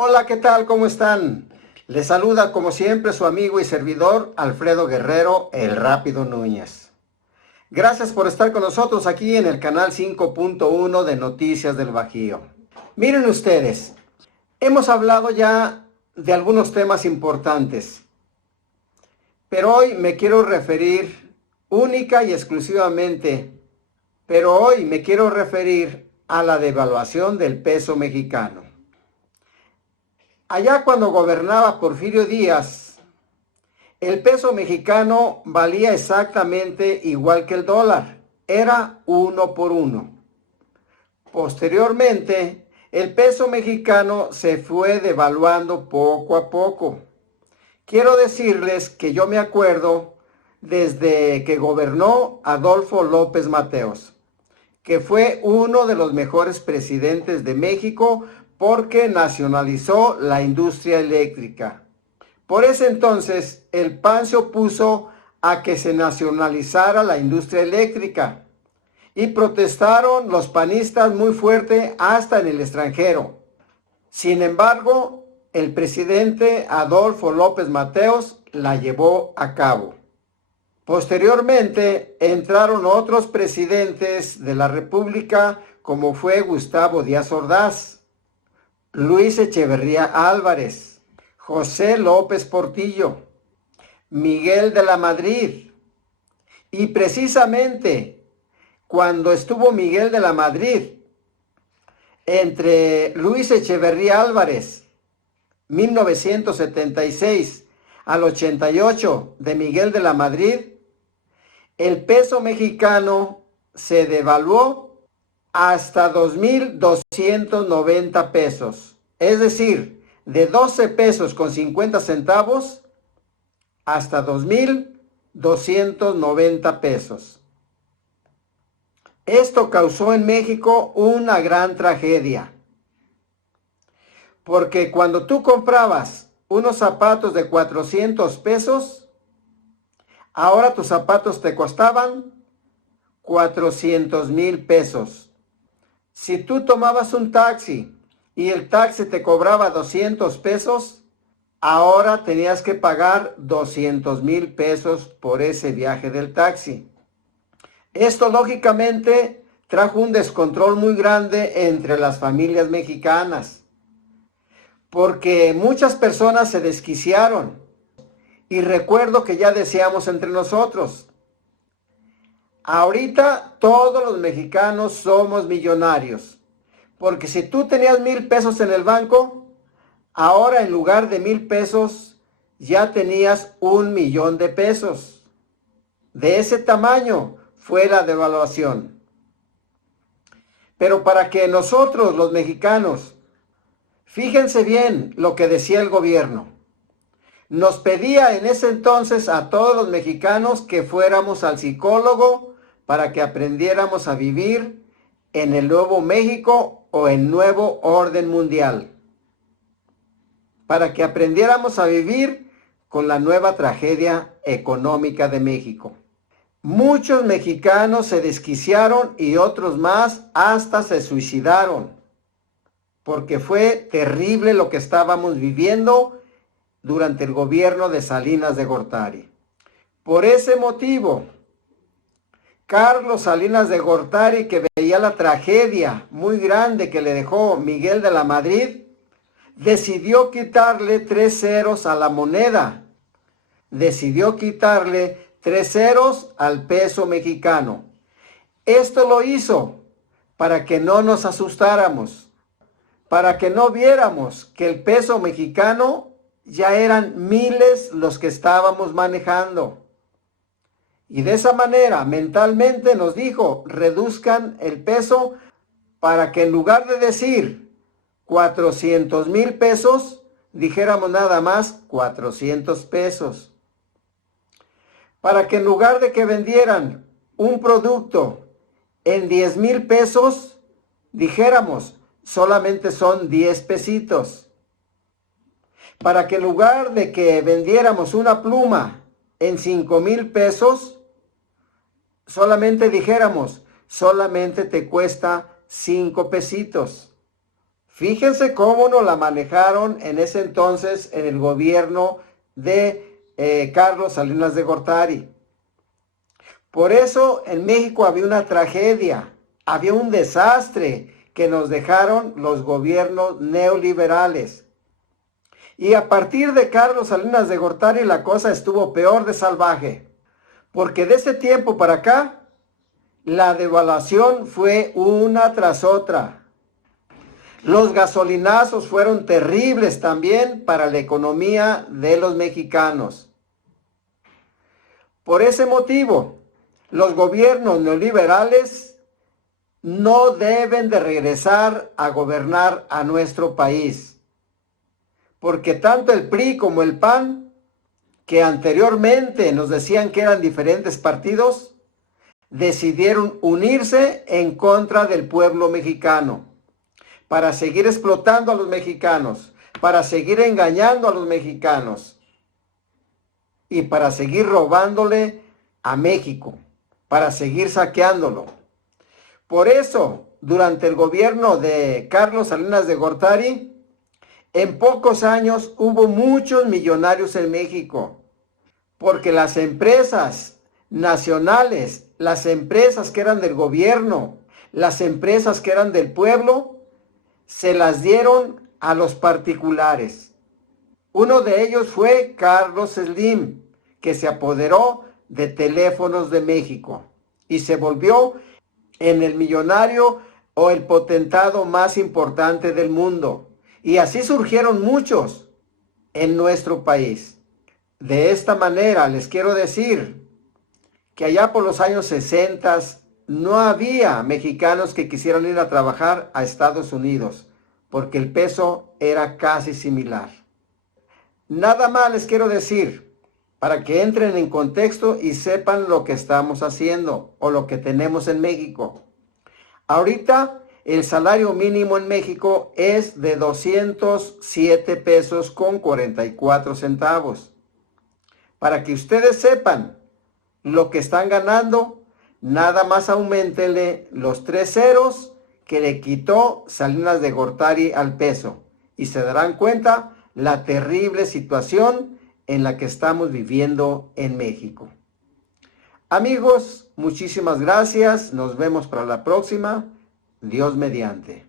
Hola, ¿qué tal? ¿Cómo están? Les saluda como siempre su amigo y servidor Alfredo Guerrero, el Rápido Núñez. Gracias por estar con nosotros aquí en el canal 5.1 de Noticias del Bajío. Miren ustedes, hemos hablado ya de algunos temas importantes, pero hoy me quiero referir única y exclusivamente, a la devaluación del peso mexicano. Allá cuando gobernaba Porfirio Díaz, el peso mexicano valía exactamente igual que el dólar, era 1 por 1. Posteriormente, el peso mexicano se fue devaluando poco a poco. Quiero decirles que yo me acuerdo desde que gobernó Adolfo López Mateos, que fue uno de los mejores presidentes de México porque nacionalizó la industria eléctrica. Por ese entonces, el PAN se opuso a que se nacionalizara la industria eléctrica y protestaron los panistas muy fuerte hasta en el extranjero. Sin embargo, el presidente Adolfo López Mateos la llevó a cabo. Posteriormente entraron otros presidentes de la República como fue Gustavo Díaz Ordaz, Luis Echeverría Álvarez, José López Portillo, Miguel de la Madrid. Y precisamente cuando estuvo Miguel de la Madrid entre Luis Echeverría Álvarez, 1976 al 88 de Miguel de la Madrid, el peso mexicano se devaluó hasta 2,290 pesos. Es decir, de 12 pesos con 50 centavos hasta 2,290 pesos. Esto causó en México una gran tragedia. Porque cuando tú comprabas unos zapatos de 400 pesos, ahora tus zapatos te costaban 400,000 pesos. Si tú tomabas un taxi y el taxi te cobraba 200 pesos, ahora tenías que pagar 200,000 pesos por ese viaje del taxi. Esto lógicamente trajo un descontrol muy grande entre las familias mexicanas, porque muchas personas se desquiciaron. Y recuerdo que ya decíamos entre nosotros, ahorita todos los mexicanos somos millonarios, porque si tú tenías 1,000 pesos en el banco, ahora en lugar de 1,000 pesos ya tenías 1,000,000 de pesos. De ese tamaño fue la devaluación. Pero para que nosotros los mexicanos, fíjense bien lo que decía el gobierno. Nos pedía en ese entonces a todos los mexicanos que fuéramos al psicólogo para que aprendiéramos a vivir en el nuevo México o el nuevo orden mundial. Para que aprendiéramos a vivir con la nueva tragedia económica de México. Muchos mexicanos se desquiciaron y otros más hasta se suicidaron, porque fue terrible lo que estábamos viviendo durante el gobierno de Salinas de Gortari. Por ese motivo, Carlos Salinas de Gortari, que veía la tragedia muy grande que le dejó Miguel de la Madrid, decidió quitarle 3 ceros a la moneda. Decidió quitarle 3 ceros al peso mexicano. Esto lo hizo para que no nos asustáramos, para que no viéramos que el peso mexicano ya eran miles los que estábamos manejando. Y de esa manera, mentalmente nos dijo, reduzcan el peso para que en lugar de decir 400,000 pesos, dijéramos nada más 400 pesos. Para que en lugar de que vendieran un producto en 10,000 pesos, dijéramos, solamente son 10 pesitos. Para que en lugar de que vendiéramos una pluma en 5,000 pesos, solamente dijéramos, solamente te cuesta 5 pesitos. Fíjense cómo nos la manejaron en ese entonces en el gobierno de Carlos Salinas de Gortari. Por eso en México había una tragedia, había un desastre que nos dejaron los gobiernos neoliberales. Y a partir de Carlos Salinas de Gortari la cosa estuvo peor de salvaje, porque de ese tiempo para acá la devaluación fue una tras otra. Los gasolinazos fueron terribles también para la economía de los mexicanos. Por ese motivo, los gobiernos neoliberales no deben de regresar a gobernar a nuestro país, porque tanto el PRI como el PAN, que anteriormente nos decían que eran diferentes partidos, decidieron unirse en contra del pueblo mexicano, para seguir explotando a los mexicanos, para seguir engañando a los mexicanos y para seguir robándole a México, para seguir saqueándolo. Por eso, durante el gobierno de Carlos Salinas de Gortari, en pocos años hubo muchos millonarios en México, porque las empresas nacionales, las empresas que eran del gobierno, las empresas que eran del pueblo, se las dieron a los particulares. Uno de ellos fue Carlos Slim, que se apoderó de Teléfonos de México y se volvió en el millonario o el potentado más importante del mundo. Y así surgieron muchos en nuestro país. De esta manera les quiero decir que allá por los años 60 no había mexicanos que quisieran ir a trabajar a Estados Unidos, porque el peso era casi similar. Nada más les quiero decir, para que entren en contexto y sepan lo que estamos haciendo o lo que tenemos en México. Ahorita el salario mínimo en México es de 207 pesos con 44 centavos. Para que ustedes sepan lo que están ganando, nada más auméntenle los 3 ceros que le quitó Salinas de Gortari al peso y se darán cuenta la terrible situación en la que estamos viviendo en México. Amigos, muchísimas gracias. Nos vemos para la próxima. Dios mediante.